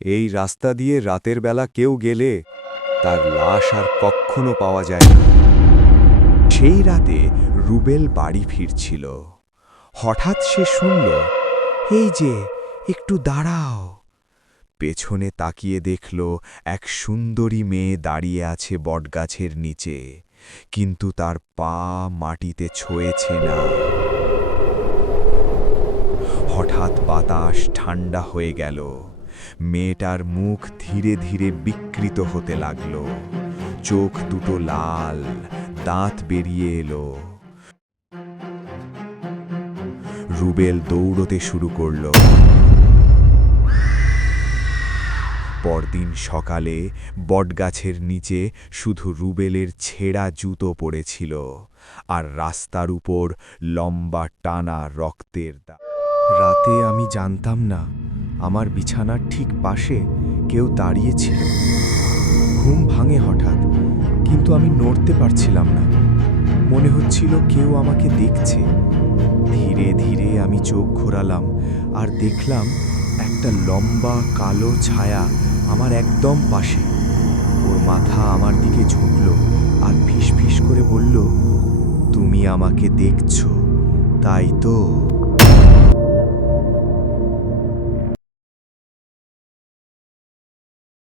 এই রাস্তা দিয়ে রাতের বেলা কেউ গেলে তার লাশ আর কখনো পাওয়া যায় না। সেই রাতে রুবেল বাড়ি ফিরছিল। হঠাৎ সে শুনল, এই যে, একটু দাঁড়াও। পেছনে তাকিয়ে দেখল এক সুন্দরী মেয়ে দাঁড়িয়ে আছে বটগাছের নিচে, কিন্তু তার পা মাটিতে ছোঁয়েছে না। হঠাৎ বাতাস ঠান্ডা হয়ে গেল। মেয়েটার মুখ ধীরে ধীরে বিকৃত হতে লাগল। চোখ দুটো লাল, দাঁত বেরিয়ে এলো। রুবেল দৌড়তে শুরু করল। পরদিন সকালে বটগাছের নিচে শুধু রুবেলের ছেঁড়া জুতো পড়েছিল আর রাস্তার উপর লম্বা টানা রক্তের দাগ রাতে আমি জানতাম না আমার বিছানার ঠিক পাশে কেউ দাঁড়িয়েছিল ঘুম ভাঙে হঠাৎ, কিন্তু আমি নড়তে পারছিলাম না। মনে হচ্ছিল কেউ আমাকে দেখছে। ধীরে ধীরে আমি চোখ ঘোরালাম আর দেখলাম একটা লম্বা কালো ছায়া আমার একদম পাশে। ওর মাথা আমার দিকে ঝুঁকল আর ফিস ফিস করে বলল, তুমি আমাকে দেখছ, তাই তো?